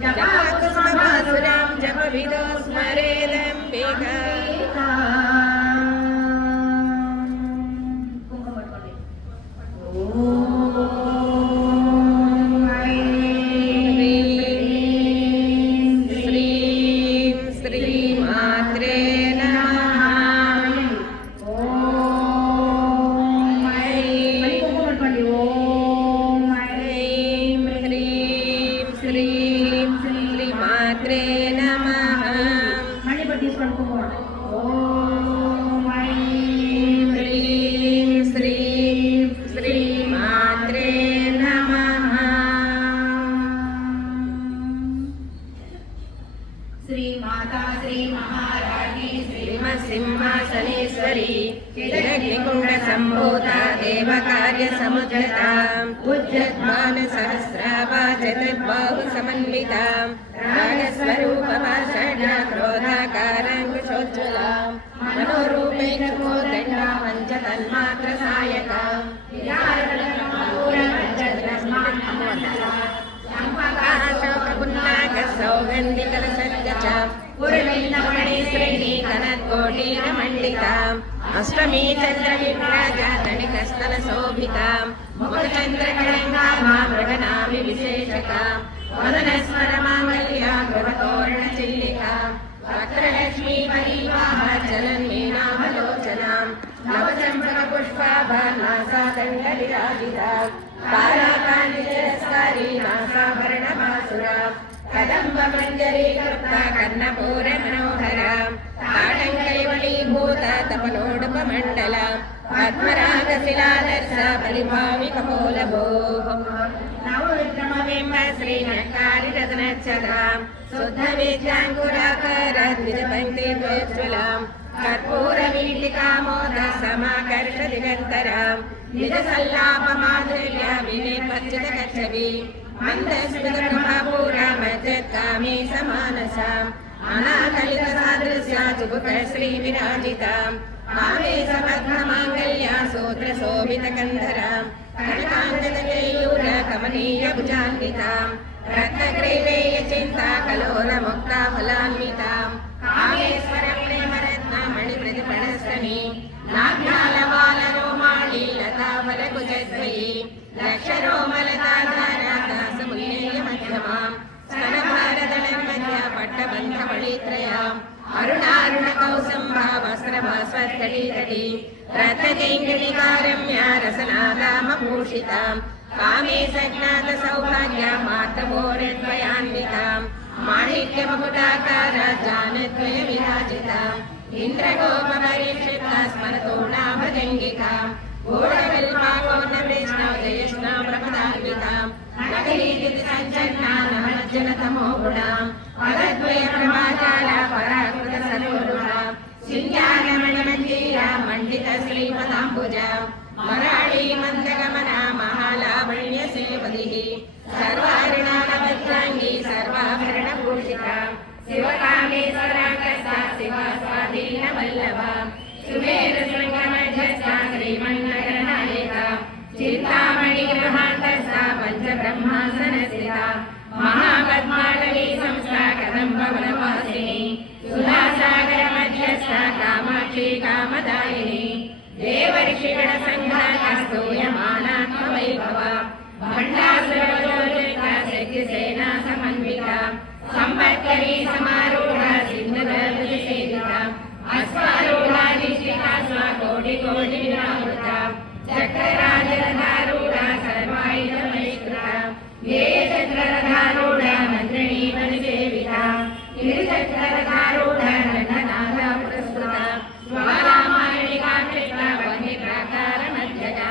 जपाकुसुमभासुरां जपविदो स्मरेदम्बिका सिंहासनेश्वरी चिदग्निकुण्ड सम्भूता देवकार्यसमुद्रता उज्जद्भानुसहस्राभा चतुर्बाहु समन्वितां रागस्वरूपभाषणा क्रोधाकाराङ्कुशोज्ज्वलां मनोरूपैक्षुकोदण्डा पञ्चतन्मात्रसायकां पुरलैन्दमणिश्रेणीकनत्कोटीरमण्डिताम् अष्टमी चन्द्रविभ्राजातनिकस्तनशोभितां मुखचन्द्रकलङ्काभां मृगनाभि विशेषकां वदनस्वरमाङ्गल्या गृहतोरणचिल्लिकां वक्त्रलक्ष्मी परिवाह चलन्मीनाभलोचनां नवचम्पकपुष्पाभरणासादण्डविराजितां ताराकान्तिरस्कारी नासाभरणभासुरां कदम्बमञ्जरीकृता कर्णपूरमनोहरां ताटङ्कैवलीभूता तपनोडुपमण्डलां पद्मरागशिलादर्शा परिभाविकपोलभोः नवविक्रमबिम्ब श्रीनकारिरत्नच्छदां शुद्धविद्याङ्कुराकारद्विजपङ्क्तिज्वलां कर्पूरवीटिकामोदसमाकर्षदिगन्तरां निजसल्लापमाधुर्या विनिर्पच्युतकच्छवी मन्दस्मितप्रभापूरा मज्जत्कामे समानसाम् अनाकलितसादृश्या चुबुकश्रीविराजितां कामे समग्रमाङ्गल्या सूत्रशोभितकन्धरां कनकाञ्जनकेयूरकमनीयभुजान्वितां रत्नग्रैवेयचिन्ता कलोलमुक्ताफलान्वितां कामेश्वरप्रेमरत्नमणिप्रतिपणस्तनी नाभ्यालवालरोमाणी लताफलकुजद्वयी लक्षरोमलताधारादासमुल्लेयमध्यमां स्तनभारदलं मध्या पट्टबन्धमणित्रयाम् अरुणारुणकौसम्भा वस्त्रभास्वत्तटीतटी रत्नकैङ्गलिकारम्या रसनादामभूषितां कामे सज्ञातसौभाग्या मातमोरद्वयान्वितां माणिक्यमकुटाकारा जानद्वयविराजिताम् इन्द्रगोपपरीक्षिता स्मरतोणाभजङ्गिकां घोरविल्पाकोन्नवृष्णौ जयष्णां प्रपदान्वितां नगरीदिसञ्चन्ना नवज्जनतमो गुणां पदद्वयप्रभाजाला पराकृतसरोरुहां सिञ्जानमणिमञ्जीरा मण्डितश्रीपदाम्बुजां मराळी मन्दगमना महालावण्यसेवदिः सर्वारुणालवज्राङ्गी सर्वाभरणभूषितां शिवकामेश्वराङ्कसा शिवास्वाधीनवल्लभा सुमेरुशृङ्गमध्यस्था श्रीमन्नगरनायिका चिन्तामणिगृहान्तस्था पञ्चब्रह्मासनस्थिता महापद्माटवी संस्था कदम्बवनवासिनी सुधासागरमध्यस्था कामाक्षी कामदायिनी देवर्षिगणसङ्घास्तूयमानात्मवैभवा भण्डासुरवलोलिता शक्तिसेना समन्विता संवत्करी समारूढा सिंहदर्शसेविता अश्वारूढाधिष्ठिता स्वकोटिकोटिविरावृता चक्रराजरथारूढा सर्वायुधमैष्कृता ध्येयचक्ररथारूढा मन्त्रिणी परिसेविता गिरिचक्ररथारूढा नटनाथा पुरस्कृता ज्वालामालिकाकृता वह्निप्राकारमध्यगा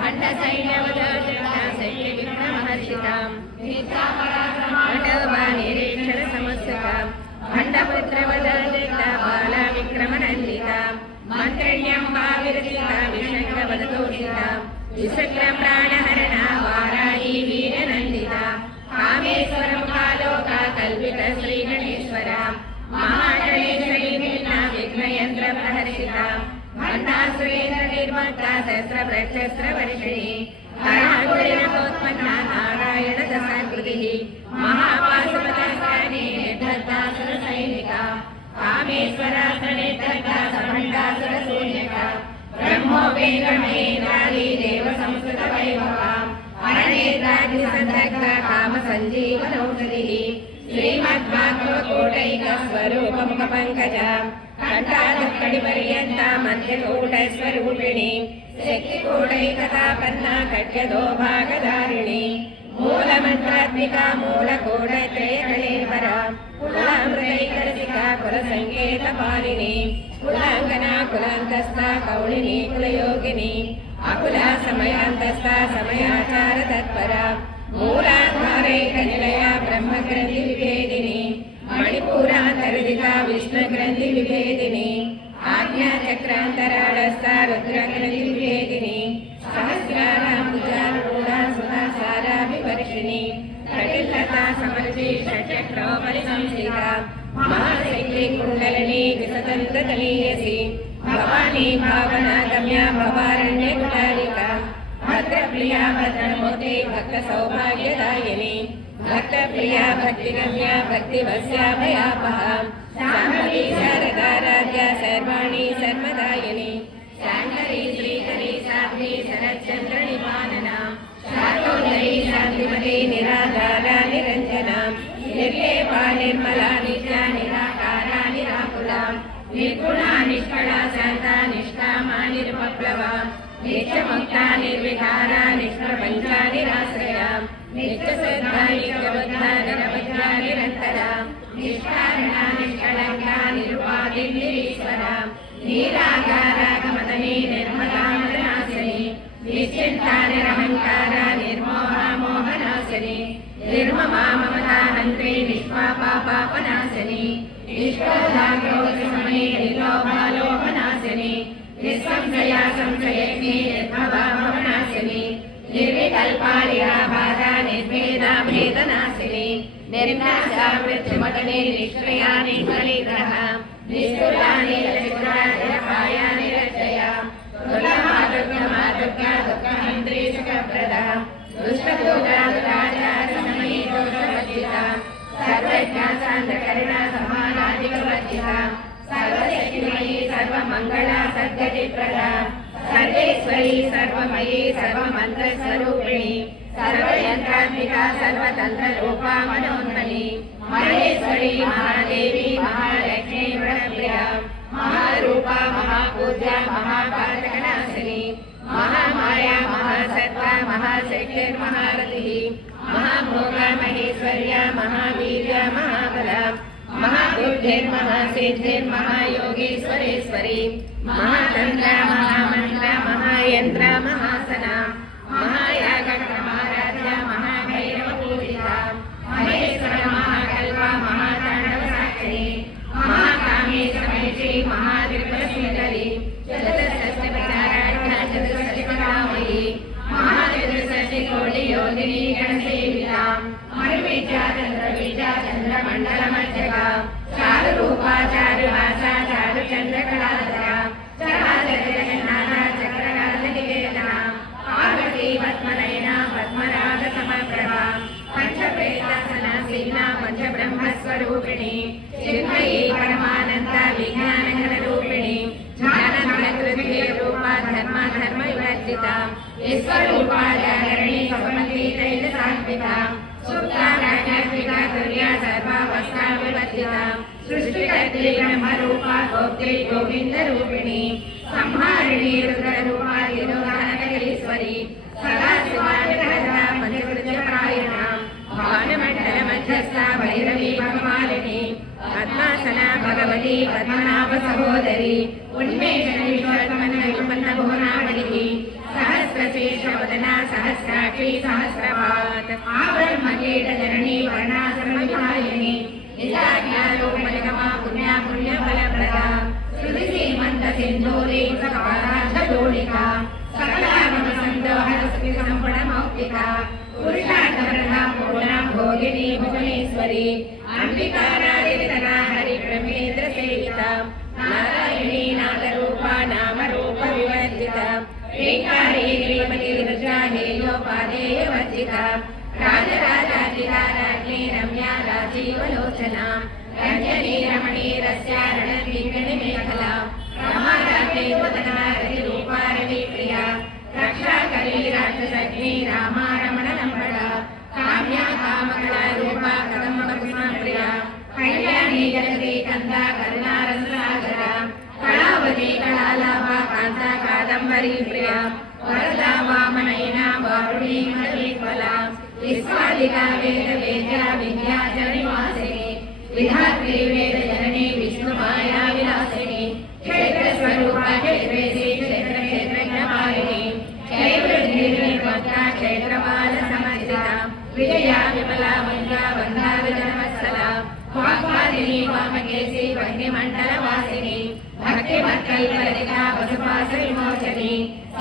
भण्डसैन्यवदोषिता शक्तिविक्रमहर्षितां निरीक्षणसमस्यतां भण्डपुत्रवदोषिता बालाविक्रमनन्दितां मन्त्रिण्यं भाविरचिता विशङ्कवदतोषिता विशक्रप्राणहरणा वाराही वीरनन्दिता कामेश्वरमुखालोका कल्पित श्रीगणेश्वरा महागणेश्वरी भिन्ना विघ्नयन्त्रप्रहर्षिता भण्डासुरेन्द्रनिर्मत्ता शस्त्रप्रशस्त्रवर्षिणी हराकुलिनकोत्पन्ना नारायणदशाकृतिः महापाशुपत कामेश्वरासने तथा समण्डासुरशून्यका ब्रह्मोपेन्द्रमहेन्द्रादी देव संस्कृत वैभवाम् अरणेन्द्रादिसन्दग्ध कामसञ्जीवनौषधिः श्रीमद्भागवतकोटैकस्वरूपमुखपङ्कजाम् कण्ठादकडिपर्यन्ता मध्यकूटस्वरूपिणी शक्तिकूटैकतापन्ना कट्यदो भागधारिणी मूलमन्त्रात्मिका मूलकूटत्रयकलेवरा कुलामृतैकरसिका कुलसङ्केतपालिनी कुलाङ्गना कुलान्तस्था कौलिनी कुलयोगिनी अकुला समयान्तस्था समयाचारतत्परा मूलाधारैकनिलया ब्रह्मग्रन्थिविभेदिनी मणिपूरान्तर्दिता विष्णुग्रन्थिविभेदिनी आज्ञाचक्रान्तराळस्था रुद्रग्रन्थिविभेदिनी सहस्राराम्बुजारूढा सुधासाराभिवर्षिणी कटिलता समर्ची षट्चक्रोपरि संस्थिता महाशक्ति कुण्डलिनी विसतन्ततलीयसी भवानी भावनागम्या भवारण्यकुटारिका भद्रप्रिया भद्रमूर्ति भक्तसौभाग्यदायिनी भक्तप्रिया भक्तिगम्या भक्तिवस्याभयापहा शाम्भवी शारदाराध्या सर्वाणि सर्वदायिनी शाङ्करी श्रीकरी साध्वी शरच्चन्द्रनिपालना शातोदरी शान्तिमती निराधारा निरञ्जना निर्लेपा निर्मला नित्या निराकारा निराकुला निर्गुणा निष्कला शान्ता निष्कामा निरुपप्लवा नित्यमुक्ता निर्विकारा निष्प्रपञ्चा निराश्रया नित्यश्रद्धा नित्यबुद्धा निरवध्या निरन्तरा निष्कारणा निष्कलङ्का निरुपाधिर्निरीश्वरा निराकारागमदनी निर्मला मदनाशिनी निश्चिन्ता निरहङ्कारा निर्मोहा मोहनाशिनी निर्ममा ममता हन्त्री निष्पापा पापनाशिनी निष्क्रोधाक्रोधसमये निर्लोभालोभनाशिनी निःसंशया संशयज्ञे निर्भवा भवनाशिनी निर्विकल्पा निराबाधा निर्भेदा भेदनाशिनी निर्नाशा मृत्युमदने निष्क्रिया निष्कलिग्रह निष्ठुरा निरचित्रा निरपाया निरजया दुर्गमादुर्गमादुर्गा दुःखहन्त्री सुखप्रदा दुष्टदूता दुराजा समये दोषवर्जिता सर्वज्ञा सान्द्रकरुणा समानाधिकवर्जिता सर्वशक्तिमयी सर्वमङ्गला सद्गतिप्रदा सर्वेश्वरी सर्वमयी सर्वमन्त्रस्वरूपिणी सर्वयन्त्रात्मिका सर्वतन्त्ररूपा मनोन्मनी महेश्वरी महादेवी महालक्ष्मी वरप्रिया महारूपा महापूज्या महापातकनाशिनी महामाया महासत्ता महाशक्तिर्महारथिः महाभोगा महेश्वर्या महावीर्या महाबला महाबुद्धिर्महासिद्धिर्महायोगीश्वरेश्वरी महातन्त्रा महामन्त्रा महायन्त्रा महासना महायागक्रमाराध्या महाभैरवपूजिता महेश्वर महाकल्पा महाताण्डवसाक्षिणी महाकामेश्वरी महात्रिपुरसुन्दरी चतुर्षष्टिप्रचाराढ्या चतुर्षष्टिकलामयी महाचतुर्षष्टिकोटियोगिनी गणसेविता मरुविद्या चन्द्रविद्या चन्द्रमण्डलमध्यगा चारुरूपा चारुभाषा चारुचन्द्रकलाधरा चराचरजगन्नाथा चक्रराजनिकेतना पार्वती पद्मनयना पद्मरागसमप्रभा पञ्चप्रेतासनासीना पञ्चब्रह्मस्वरूपिणी चिन्मयी परमानन्दा विज्ञानघनरूपिणी ज्ञानघनकृत्यरूपा धर्मविवर्जिता विश्वरूपा जागरणी स्वमती तैलसात्विका सुप्ता राजात्मिका तुर्या सर्वावस्था विवर्जिता सृष्टिकर्त्री ब्रह्मरूपा गोप्त्री गोविन्दरूपिणी संहारिणी रुद्ररूपा तिरोधानगरीश्वरी सदाशिवा विग्रहा पंचकृत्यपरायणा भानुमण्डलमध्यस्था भैरवी भगमालिनी पद्मासना भगवती पद्मनाभ सहोदरी उन्मेषणविश्वत्मन्नभुवनावलिः सहस्रशेषवदना सहस्राक्षी सहस्रपात् आब्रह्मकीटजननी वर्णाश्रमविधायिनी निजाज्ञारूपनिगमा पुण्या पुण्यफलप्रदा श्रुतिसीमन्तसिन्धूरी सकपाराधलोलिका सकलागमसन्दोहरस्मिसम्पणमौक्तिका पुरुषार्थप्रदा पूर्णा भोगिनी भुवनेश्वरी अंबिकारादितना हरिब्रह्मेन्द्रसेविता नारायणी नादरूपा नामरूपविवर्जिता ह्रीङ्कारी श्रीमती रुद्रा हेयोपादेयवर्जिता राजराजाधिराज्ञी रम्या राजीवलोचना रञ्जनी रमणीरस्या रणद्विकणिमेखला रमाराजेन्द्रतना रतिरूपा रविप्रिया रक्षाकरी राक्षसग्नि रामा रमणलम्बडा काम्या कामकला रूपा कदम्बकुसुमप्रिया कल्याणी जगती कंदा करुणारससागरा कलावती कलालाभा कांता कादम्बरी प्रिया वरदा वामनयना वारुणी मणिफला विश्वादिका वेद वेद्या विद्याजनिवासिनी विधात्री वेद जननी विष्णुमाया विलासिनी क्षेत्र स्वरूपा क्षेत्रेशी क्षेत्र क्षेत्रज्ञपालिनी क्षेत्रवृद्धि निर्मता क्षेत्रपाल समर्जिता विजया विमला वंदा वंदा विजनवत्सला वाग्वादिनी वामकेशी वह्निमण्डलवासिनी भक्तिमत्कल्पलतिका वसुपास विमोचनी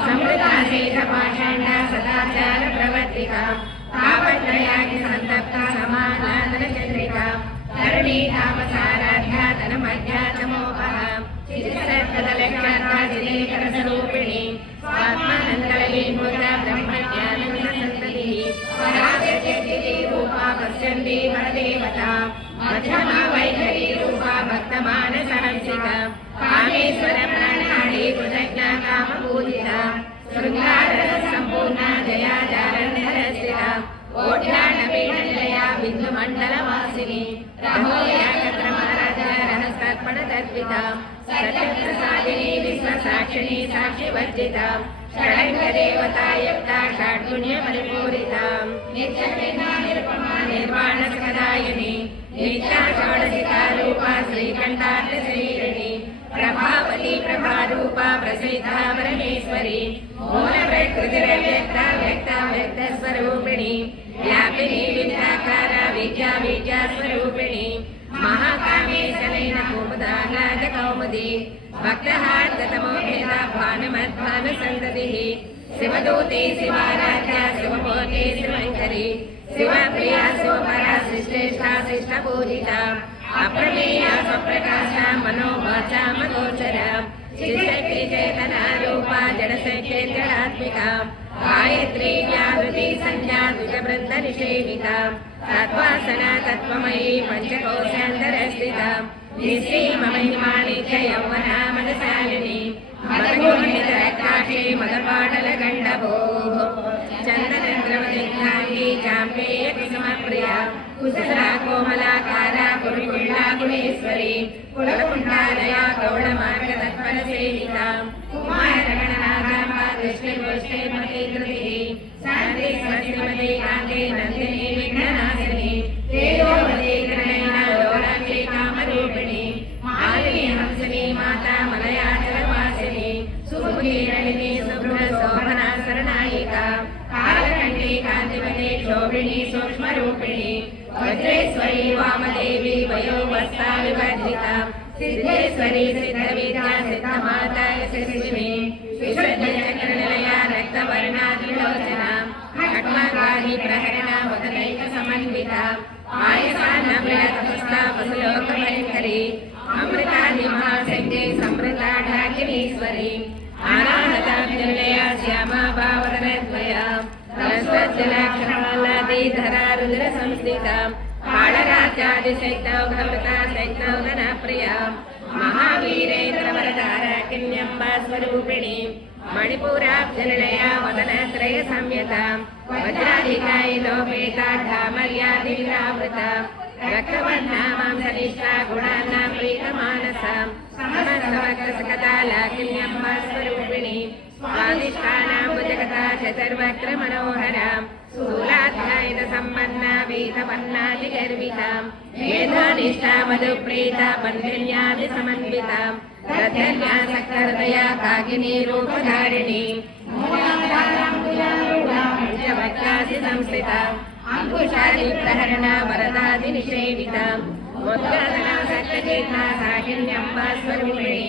समृता शेषपाषाण्डा सदाचार प्रवर्तिका तापत्रयाग्नि संतप्ता समानादन चन्द्रिका धरणी तामसाराध्या तनमध्या तमोपः चित्सर्गदलक्षाता चिदेकरस्वरूपिणी स्वात्मानन्दललीभूता ब्रह्मज्ञानसन्ततिः पराशक्तिः रूपा पश्यन्ती परदेवता मध्यमा वैखरी रूपा भक्तमानसहंसिका कामेश्वर प्राणाढी कृतज्ञा कामपूजिता शृङ्गारसम्पूर्णा जया जालन्धरस्थिता ओढ्यानपीडनिलया बिन्दुमण्डलवासिनी रहोया कत्रमाराध्या रहस्तर्पणतर्पिता सत्यप्रसादिनी विश्वसाक्षिणी साक्षिवर्जिता षडङ्गदेवता युक्ता षड्गुण्यपरिपूरिता नित्यमेधा निरुपमा निर्वाणसुखदायिनी नित्या षोडशिका रूपा श्रीकण्ठार्थश्रीरणी प्रभावती प्रभारूपा प्रसीता परमेश्वरी मूलप्रकृतिरव्यक्ता व्यक्ता व्यक्तस्वरूपिणी व्यापिनी विद्याकारा विद्या विद्यास्वरूपिणी महाकामेशनैन कुमुदानाद कौमुदी भक्तहार्दतमोभेदा भानुमद्भानुसन्ततिः शिवदूते शिवाराध्या शिवमूर्ते शिवङ्करी शिवप्रिया शिवपरा श्रेष्ठा शिष्टपूजिता अप्रमेया स्वप्रकाशा मनोवाचा मनोचरा चित्शक्ति चेतना रूपा जडशक्त्येतरात्मिका गायत्री व्याहृति संज्ञा द्विजवृन्द निषेविता तत्त्वासना तत्त्वमयी पञ्चकोशान्तरस्थिता निःसीममहिमानित्य यौवना मनशालिनी मदगोर्मितरक्ताक्षी मदपाटलगण्डभोः चन्दनद्रवदिग्नाङ्गी चाम्पेय कुसुमप्रिया कुशला कोमलाकारा कुरुकुण्डा गुणेश्वरी कुलकुण्डालया गौडमार्गतत्परसेविता कुमारगणनागाम्बा दृष्टिगोष्ठे मतेकृतिः शान्ति स्वस्तिमते कान्ते नन्दिनी विघ्ननाशिनी तेजोवती गणनयना लोलाक्षी कामरूपिणी मालिनी हंसिनी माता मलयाचलवासिनी सुमुखीरणिनी शुभ्रशोभना शरणायिका कालकण्ठी कान्तिमते शोभिनी सूक्ष्मरूपिणी वज्रेश्वरी वामदेवी वयोवस्था विवर्जिता सिद्धेश्वरी सिद्धविद्या सिद्धमाता यशस्विनी विशुद्धचक्रनिलया रक्तवर्णा त्रिलोचना खड्गगाही प्रहरणा वदनैकसमन्विता आयसान्नप्रियतपुष्टा वसुलोकभयङ्करी अमृतादिमहाशक्ति समृता ढाकिनीश्वरी आराहतानिलया श्यामा भावदनद्वया सरस्वज्जलाक्षरालादिधरा रुद्रसंस्थिता कालराज्यादिशैत्यौघवृता शैत्यौघनप्रिया महावीरेन्द्रवरदाराकिन्यम्बा स्वरूपिणी मणिपुराब्जनिलया वदनत्रयसंयता वज्राधिकायिलोपेता ढामर्यादिविरावृता रक्तवर्णा मांसनिष्ठा गुणाना प्रीतमानसा समस्तवक्रसकता लाकिन्यम्बा स्वरूपिणी स्वादिष्ठानाम्बुजगता चतुर्वक्रमनोहरा स्थूलाध्यायितसम्पन्ना वीतवर्णादिगर्विता मेधानिष्ठा मधुप्रीता पञ्चन्यादिसमन्विता रथन्यासक्तहृदया काकिनी रूपधारिणी पंचवक्रादिसंस्थिता अंकुशादिप्रहरणा वरदादिनिषेविता मुद्गदना सत्यचेतना साकिन्यम्बा स्वरूपिणी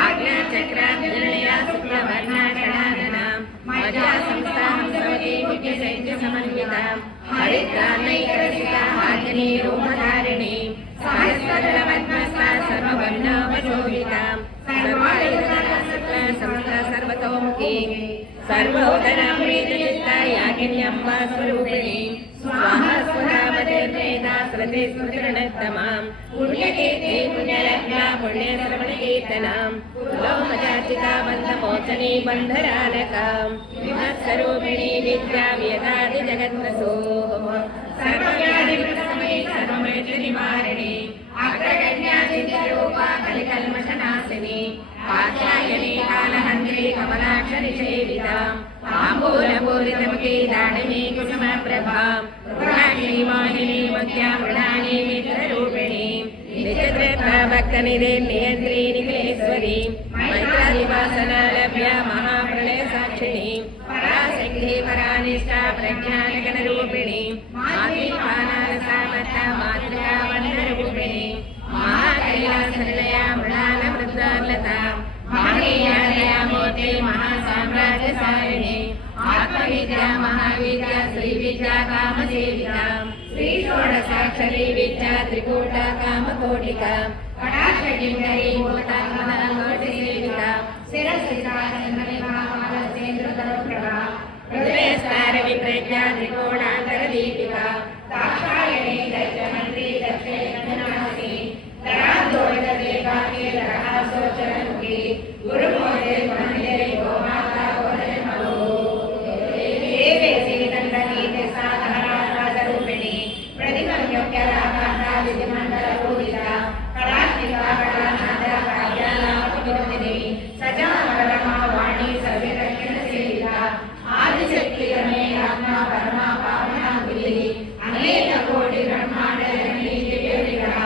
आज्ञाचक्राभिनिलया शुक्लवर्णा षडानना मजा संस्था हंसवती मुख्यशैत्यसमन्विता हरिद्रानैकरसिता हाकिनी रूपधारिणी सहस्रदलपद्मस्था सर्ववर्णोपशोभिता सर्वायुधना सर्वतोमुखी सर्वोदना प्रीतिचित्ता याकिन्यम्बा स्वरूपिणी स्वाहा स्वधा सरस्वती स्मृतिर्णत्तमां पुण्यकीर्ति पुण्यलग्ना पुण्यश्रवणकीर्तनां लोमजाचिता बन्धमोचनी बन्धरानकां विमत्स्वरूपिणी विद्या वियतादि जगन्नसोः सर्वव्याधिप्रशमने सर्वमृत्युनिवारिणी अग्रगण्या चित्तरूपा कलिकल्मषनाशिनी कात्यायनी कालहन्त्री कमलाक्षरि सेवितां ताम्बूलपूरितमुखी दाडिनी कुसुमप्रभां वृणाक्षी मोहिनी मध्या मृणानी मित्ररूपिणी निजतृत्वभक्तनिधे नियन्त्री निखिलेश्वरी मैत्रादिवासनालभ्या महाप्रलयसाक्षिणी पराशक्ति परानिष्ठा प्रज्ञानगणरूपिणी मातृपानारसामत्ता मातृका वन्दरूपिणी महाकैलासनिलया मृणालमृद्वार्लता महनीया मूर्ते महासाम्राज्यसारिणी आत्मविद्या महाविद्या श्रीविद्या कामसेविता श्री षोडशाक्षरी विद्या त्रिकूटा कामकोटिका कटाक्षकिङ्करी भूतात्मनाकोटिसेविता शिरसिताचन्द्रप्रभा हृदयस्तारविप्रज्ञा त्रिकोणान्तरदीपिका दाक्षायणी दैत्यमन्त्री दक्षिणनासिनी दरान्दोलितदेवाके दरहासोचरमुखी गुरुमोदे मन्दिरे गोमाता गोदयमलो देवे श्रीदण्डनीते साधरा राजरूपिणी प्रतिमन्योग्यराकान्ता विधिमण्डलपूजिता कलात्मिका कलानादा काव्यालापविनोदिनी सजानवरमा वाणी सर्वदक्षिणसेविता आदिशक्तिरमे आत्मा परमा पावना गुलिः अनेक कोटि ब्रह्मांड जननी दिव्यविग्रह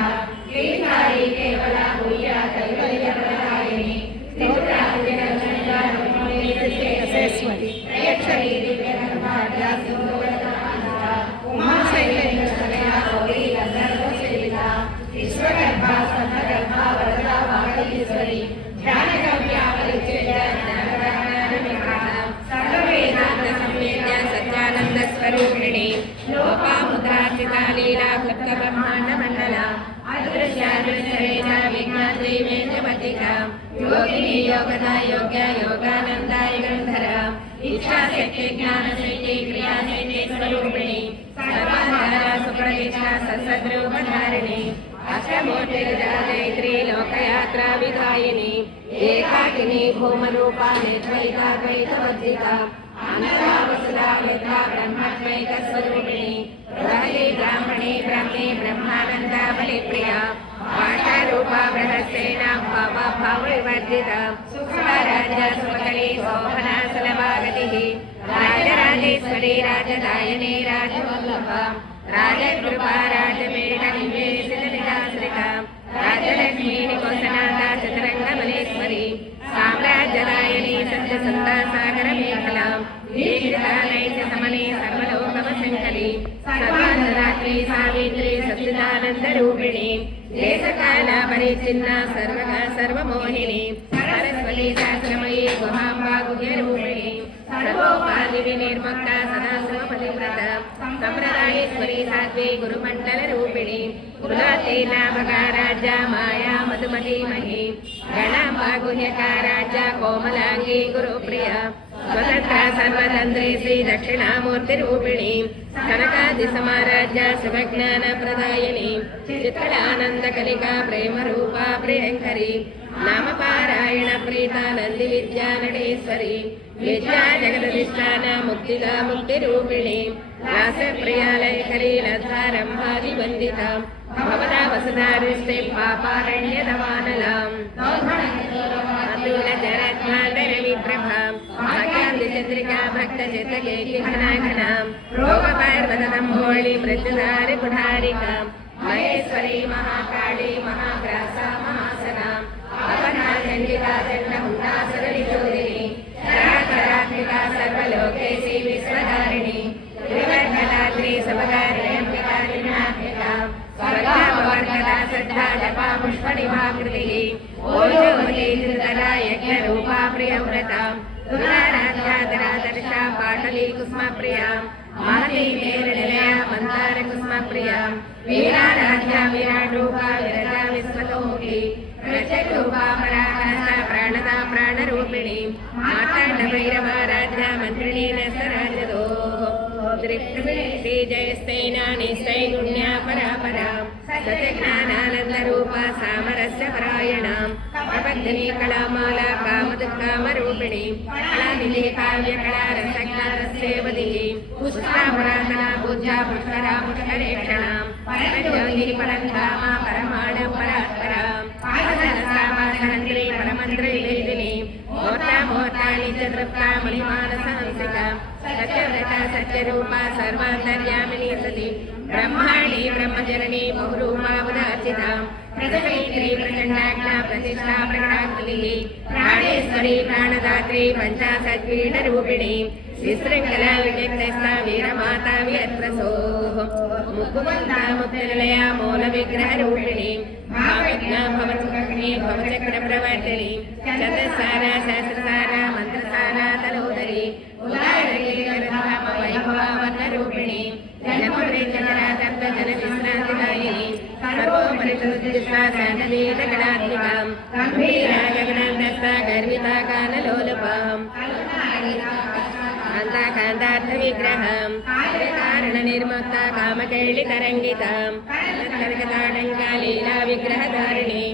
गिरिधारी केवला भूया कैवल्यप्रदायिनी स्थिरादिजगन्निवारिणी त्रयक्षरी दिव्यगर्भाढ्या सिंधुवरदानन्दा उमाशैलेन्द्रतनया गौरी गन्धर्वसेविता विश्वगर्भा स्वन्तगर्भा वरदा वागीश्वरी ध्यानगम्या परिचर्या ज्ञानविग्रहा सर्ववेदान्तसंवेद्या सच्चिदानन्दस्वरूपिणी लोपामुद्रार्चिता लीला क्लुप्तब्रह्माण्डमण्डला अदृश्यादृश्यरेता विज्ञानदेवेन्द्रपतिका योगिनी योगदा योग्या योगानन्दाय गन्धरा इच्छाशक्ति ज्ञानशक्ति क्रियाशक्ति स्वरूपिणी सर्वाधारा सुप्रतिष्ठा सत्सद्रूपधारिणी अष्टमूर्तिर्जाजयित्री लोकयात्रा विधायिनी एकाकिनी भूमरूपा नेत्रैकाद्वैतवर्जिता अनरा वसुधा वृद्धा ब्रह्मत्वैकस्वरूपिणी हृदये ब्राह्मणे ब्रह्मे ब्रह्मानन्दा बलिप्रिया पाठारूपा बृहत्सेना भावविवर्जिता सुखराजा सुमकरी शोभना सुलभागतिः राजराजेश्वरी राजदायिनी राजवल्लभा राजकृपा राजमेघनिवेशितनिजाश्रिता राजलक्ष्मी निकोशनाथा चतुरङ्गमलेश्वरी साम्राज्यदायिनी सत्यसन्दासागरमेखला दीर्घकालैश्यसमने सर्वलोकवशङ्करी सर्वान्तरात्री सावित्री सच्चिदानन्दरूपिणी देशकालपरिच्छिन्ना सर्वमोहिनी सरस्वती शास्त्रमयी गुहाम्बा गुह्यरूपिणी सर्वोपाधिविनिर्मुक्ता सदा शिवपतिव्रता सम्प्रदायेश्वरी साध्वी गुरुमण्डलरूपिणी कुलातीना भगाराज्या माया मधुमतीमही गणाम्बा गुह्यका राज्या कोमलांगी गुरुप्रिया स्वतंत्रा सर्वतन्त्री श्री दक्षिणामूर्तिरूपिणी कनकादिसमाराज्या शिवज्ञानप्रदायिनी चित्कलानन्दकलिका प्रेमरूपा प्रियङ्करी नामपारायण प्रीता नन्दिविद्यानटेश्वरी विद्या जगदधिष्ठान मुक्तिदा मुक्तिरूपिणी रासप्रियालयकरी लब्धारम्भादिवन्दिता भवदा वसुधारिष्टे पापारण्यदवानलाम् अतुलजरत्मालरविप्रभां भाग्यान्दिचन्द्रिका भक्तचित्तकेकिघनाघनां रोगपार्वतदम्भोळि मृत्युधारिकुठारिकां महेश्वरी महाकाली महाग्रासा महासनाम् अपनाचण्डिका चण्डहुण्डासुरनिचोदिनी चराचरात्मिका सर्वलोकेशी विश्वधारिणी त्रिवर्गदात्री सबकार्यम्बिका त्रिगुणात्मिका स्वर्गापवर्गदा श्रद्धा जपा पुष्पनिभाकृतिः ओजोमती धृतरा यज्ञरूपा प्रियव्रता दुराराध्यादरादर्शा पाटली कुस्मप्रिया महती मेरुनिलया मन्दार कुस्मप्रिया वीराराध्या विराटरूपा विरजा विश्वतोमुखी प्रत्यग्रूपा पराकाशा प्राणदा प्राणरूपिणी मार्ताण्डभैरवाराध्या मन्त्रिणी नस्तराजदोः दृक् जयस्तैनानिस्तैगुण्या परापरां सत्यज्ञानानन्दरूपा सामरस्य परायणां प्रबन्धिनी कलामाला कामदुःखामरूपिणी कलानिधि काव्यकलारसज्ञातस्येवधिः पुष्पापुरातना पूज्या पुष्करा पुष्करेक्षणां परमज्योतिः परन्धामा परमाण परात्परां पादनसामासहन्त्री परमन्त्री वेदिनी मोता मोतानि च तृप्ता मणिमानसहंसिका सत्यव्रता सत्यरूपा सर्वान्तर्यामिनी सती ब्रह्माणि ब्रह्मजननी बहुरूपावदार्चितां प्रसवित्री प्रचण्डाज्ञा प्रतिष्ठा प्रकटाकृतिः प्राणेश्वरी प्राणदात्री पञ्चाशत्पीठरूपिणी विशृङ्खला विव्यक्तस्था वीरमाता विरत्रसोः मुकुन्दा मुक्तिनिलया मूलविग्रहरूपिणी भावज्ञा भवचक्रिणी भवचक्रप्रवर्तिनी चतुस्सारा सहस्रसारा मन्त्रसारा तलोदरी उदारकीर्तिधाम वैभवावर्णरूपिणी जन्मवृक्षजरातत्त्वजनविश्रान्तिदायिनी सर्वोपरितुदिष्टा शान्तवीतकलात्मिकां गम्भीरा गगनान्तस्था गर्विता काललोलपाम् कान्तार्थविग्रहं कारणनिर्मुक्ता कामकेलितरङ्गितां कर्कताडङ्का लीला विग्रहधारिणी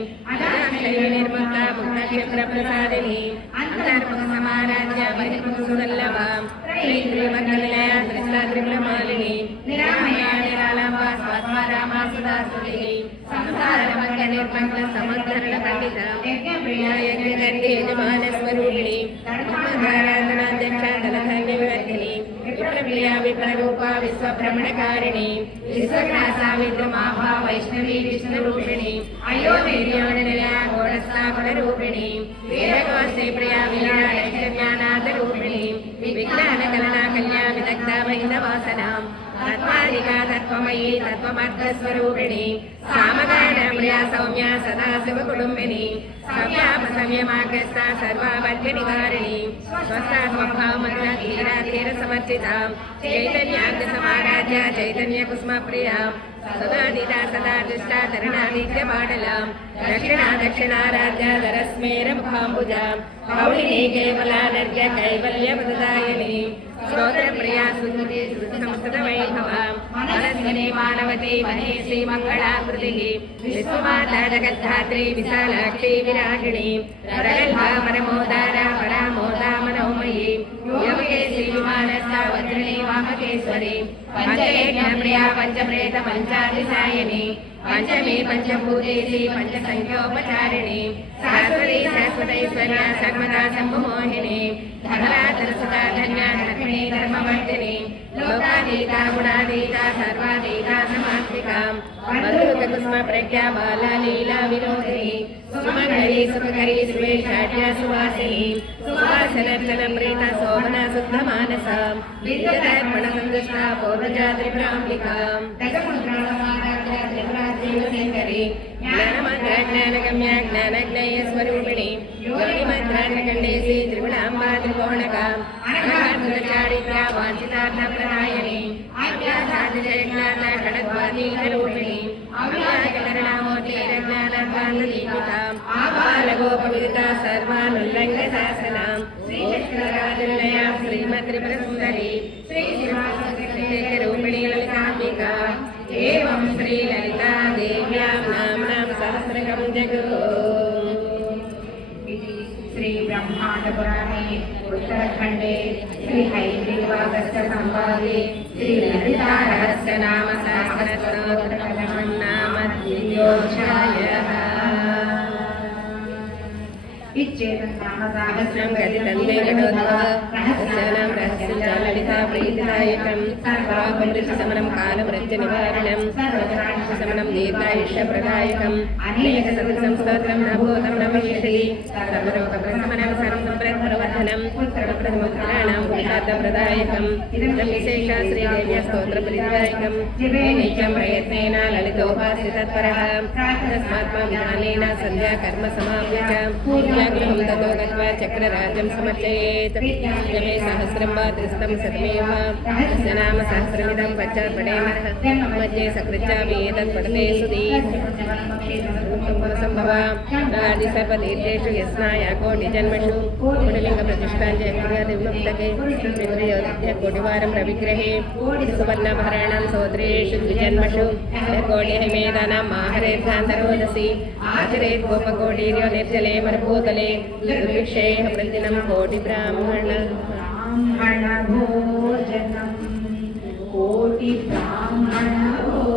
निर्मुक्ता मुक्तक्षेत्रप्रसादिनी अन्तर्मुखसमाराध्या बहिर्मुखसुदल्लभां श्रीमकलया त्रिपुरमालिनी निरामया निरालम्बा स्वात्मारामा सुधास्तुतिः संसारमग्ननिर्मग्नसमुद्धरणपण्डिता यज्ञप्रिया यज्ञकर्ते यजमानस्वरूपिणी धर्मधाराधनाध्यक्षा दलधान्यविवर्धिनी विप्रप्रिया विप्ररूपा विश्वभ्रमणकारिणी विश्वग्रासा विद्रुमाभा वैष्णवी विष्णुरूपिणी अयोनिर्योनिलया घोडस्था गुणरूपिणी वीरगोष्ठी प्रिया विराटज्ञानादरूपिणी विज्ञानकलना कल्या विदग्धा महितवासनां तत्त्वादिका तत्त्वमयी तत्त्वमर्थस्वरूपिणी सामगानप्रिया सौम्या सदा शिवकुटुम्बिनी सव्यापसंयमाग्रस्था सर्वावर्गनिवारिणी स्वस्थात्मभावमग्नधीराधीरसमर्चितां चैतन्याग्रसमाराध्या चैतन्यकुसुमप्रियां सदादिता सदा दृष्टा तरुणादित्यपाटलां दक्षिणादक्षिणाराध्या दरस्मेरमुखाम्बुजां कौलिनी केवलानर्घ्य कैवल्यपददायिनी स्तोत्रप्रिया सुन्दरी संस्कृतवैभवां मनस्विनी मानवती महेशी मङ्गलाकृतिः विश्वमाता जगद्धात्री विशालाक्षी विरागिणी प्रगल्भा परमोदारा परामोदा मनोमयी योगेशी विमानस्था वज्रिणी वामकेश्वरी पञ्चयज्ञप्रिया पञ्चप्रेत पञ्चादिसायिनी पंचमी पंचभूतेशी पंचसंख्योपचारिणी शाश्वती शाश्वतैश्वर्या सर्वदा सम्मोहिनी धनराधनसुता धन्या धर्मिणी धर्मवर्धिनी लोकातीता गुणातीता सर्वातीता समात्मिकां मधुककुसुमप्रज्ञा बाला लीला विनोदिनी सुमङ्गली सुखकरी सुवेशाढ्या सुवासिनी सुवासनर्चनप्रीता शोभना शुद्धमानसां विद्युदर्पणसन्तुष्टा पूर्वजा त्रिपुराम्बिकां शिवशङ्करी ज्ञानमन्त्रज्ञानगम्या ज्ञानज्ञेयस्वरूपिणी योगिमन्त्रार्थकण्डेशी त्रिगुणाम्बा त्रिकोणकाम् अनघातुलचारित्र्या वाञ्छितार्थप्रदायिनी आज्ञासाधिजयज्ञाता षडद्वातीतरूपिणी अव्याकरणामूर्तिरज्ञानद्वान्तदीपिताम् आबालगोपविदिता सर्वानुल्लङ्घशासनां श्रीचक्रराजनिलया श्रीमत्त्रिपुरसुन्दरी श्रीश्रीरूपिणी ललिताम्बिका एवं श्रीललिता देव्यां नाम्नां सहस्रकं जगत् श्री ब्रह्मांडपुराणे उत्तराखंडे श्री हयग्रीवागस्त्य संवादे श्री ललिता रहस्य नाम सहस्रस्तोत्रम् नाम द्वितीयोऽध्यायः सहस्रं गदितन्ते घटोद्भवः रहस्यानां रहस्यं च ललिता प्रीतिदायकं सर्वापमृतशमनं कालमृत्युनिवारणं सर्वशमनं दीर्घायुष्यप्रदायकम् अनेकशतं स्तोत्रं नभूतं नमयति सर्वरोगप्रशमनं सर्वसम्पत्प्रवर्धनं सर्वप्रथमोत्तराणां पुरुषार्थप्रदायकम् इदं विशेषा श्रीदेव्या स्तोत्रप्रीतिदायकं नित्यं प्रयत्नेन ललितोपास्य तत्परः तस्मात् विधानेन सन्ध्या कर्म समाप्य च गृहं ततो गत्वा चक्रराजं समर्चयेत् यमे सहस्रं वा त्रिस्तं शतमेव तस्य नाम सहस्रमिदं पश्चात् पठेमः मध्ये सकृच्चा वेदत् पठते सुधीः संभव आदि सर्वतीर्थेषु यस्नाय कोटिजन्मषु कोटिलिङ्गप्रतिष्ठाञ्च क्रियादिमुक्तके कोटिवारं प्रविग्रहे सुवर्णभराणां सोत्रेषु द्विजन्मषु कोटिहमेदानां माहरेर्गान्धरोदसी आचरेत् गोपकोटिर्यो निर्जले मरुभूतले दुर्भिक्षेः प्रतिदिनं ब्राह्मणभोजनं कोटिब्राह्मणभोजनं